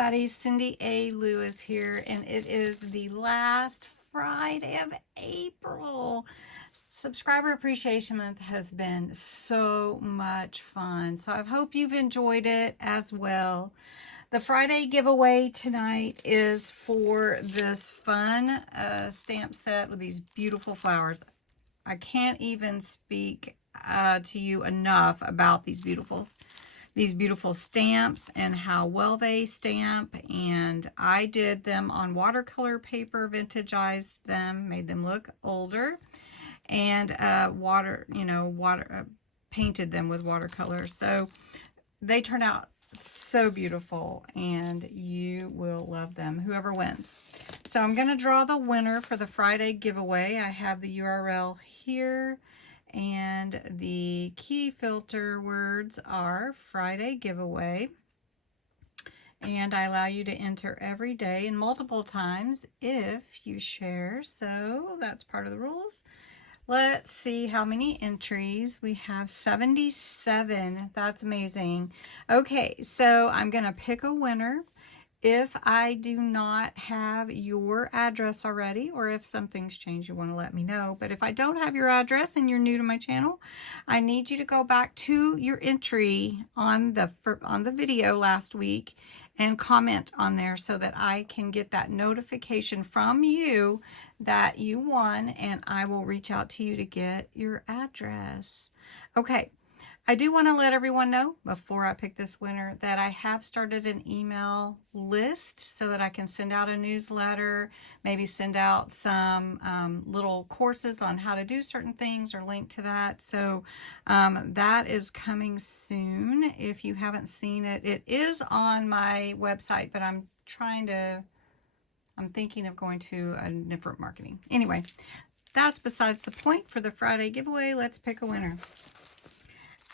everybody, CindyALewis here, and it is the last Friday of April. Subscriber Appreciation Month has been so much fun, so I hope you've enjoyed it as well. The Friday giveaway tonight is for this fun stamp set with these beautiful flowers. I can't even speak to you enough about these beautiful stamps and how well they stamp. And I did them on watercolor paper, vintageized them, made them look older, and painted them with watercolor. So they turn out so beautiful, and you will love them, whoever wins. So I'm going to draw the winner for the Friday giveaway. I have the URL here, and the key filter words are Friday giveaway. And I allow you to enter every day and multiple times if you share. So that's part of the rules. Let's see how many entries. We have 77. That's amazing. Okay, so I'm going to pick a winner. If I do not have your address already, or if something's changed, you want to let me know. But if I don't have your address and you're new to my channel, I need you to go back to your entry on the video last week and comment on there so that I can get that notification from you that you won, and I will reach out to you to get your address. Okay. I do want to let everyone know before I pick this winner that I have started an email list so that I can send out a newsletter, maybe send out some little courses on how to do certain things or link to that. So that is coming soon. If you haven't seen it, it is on my website, but I'm thinking of going to a different marketing. Anyway, that's besides the point. For the Friday giveaway, let's pick a winner.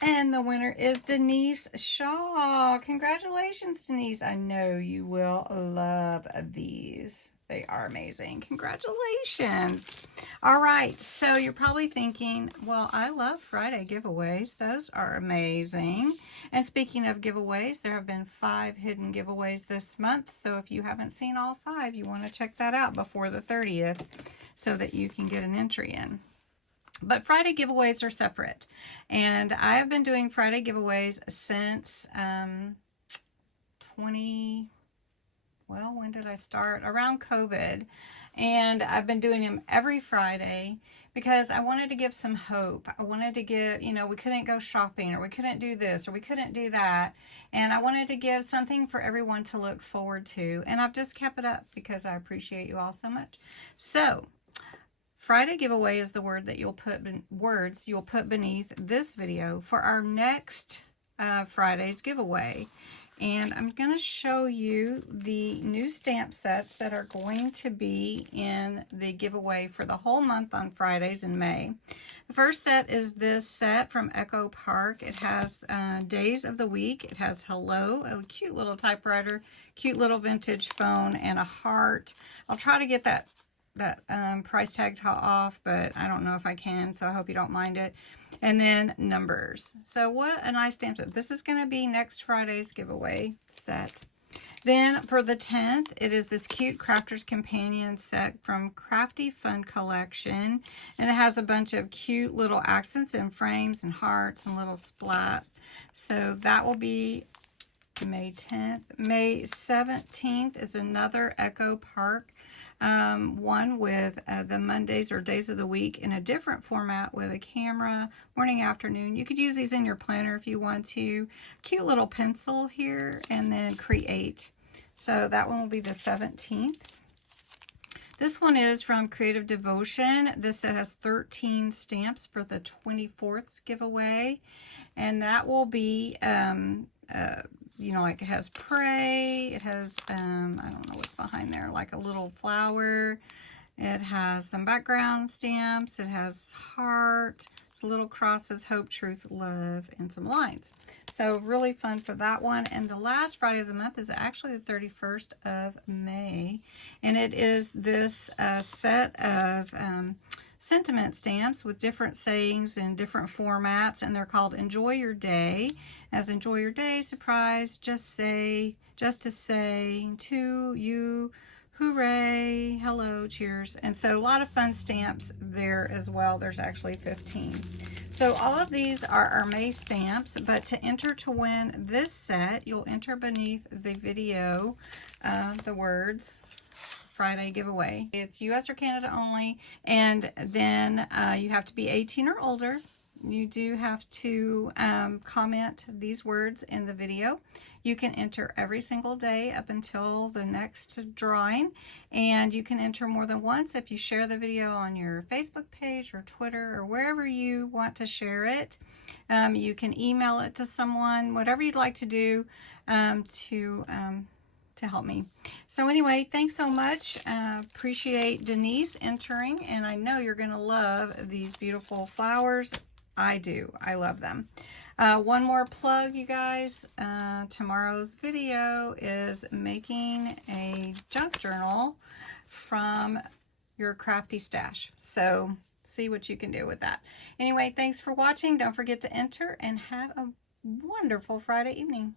And the winner is Denise Shaw. Congratulations, Denise. I know you will love these. They are amazing. Congratulations. All right, so you're probably thinking, well, I love Friday giveaways. Those are amazing. And speaking of giveaways, there have been 5 hidden giveaways this month. So if you haven't seen all 5, you want to check that out before the 30th so that you can get an entry in. But Friday giveaways are separate, and I have been doing Friday giveaways since when did I start? Around COVID, and I've been doing them every Friday because I wanted to give some hope. I wanted to give, we couldn't go shopping, or we couldn't do this, or we couldn't do that, and I wanted to give something for everyone to look forward to, and I've just kept it up because I appreciate you all so much. So Friday giveaway is the word that you'll put beneath this video for our next Friday's giveaway. And I'm going to show you the new stamp sets that are going to be in the giveaway for the whole month on Fridays in May. The first set is this set from Echo Park. It has days of the week. It has hello, a cute little typewriter, cute little vintage phone, and a heart. I'll try to get that price tag off, but I don't know if I can, so I hope you don't mind it. And then numbers. So what a nice stamp set. This is going to be next Friday's giveaway set. Then for the 10th, it is this cute Crafter's Companion set from Crafty Fun Collection. And it has a bunch of cute little accents and frames and hearts and little splat. So that will be May 10th. May 17th is another Echo Park one with the Mondays or days of the week in a different format with a camera, morning, afternoon. You could use these in your planner if you want to. Cute little pencil here, and then create. So that one will be the 17th. This one is from Creative Devotion. This set has 13 stamps for the 24th giveaway, and that will be like it has pray, it has, I don't know what's behind there, like a little flower. It has some background stamps. It has heart, some little crosses, hope, truth, love, and some lines. So really fun for that one. And the last Friday of the month is actually the 31st of May. And it is this set of sentiment stamps with different sayings in different formats, and they're called Enjoy Your Day. As enjoy your day, surprise, just to say, to you, hooray, hello, cheers. And so a lot of fun stamps there as well. There's actually 15. So all of these are our May stamps, but to enter to win this set, you'll enter beneath the video the words Friday giveaway. It's US or Canada only, and then you have to be 18 or older. You do have to comment these words in the video. You can enter every single day up until the next drawing, and you can enter more than once if you share the video on your Facebook page or Twitter or wherever you want to share it. You can email it to someone, whatever you'd like to do to help me. So anyway, thanks so much. Appreciate Denise entering, and I know you're going to love these beautiful flowers. I do. I love them. One more plug, you guys. Tomorrow's video is making a junk journal from your crafty stash. So see what you can do with that. Anyway, thanks for watching. Don't forget to enter and have a wonderful Friday evening.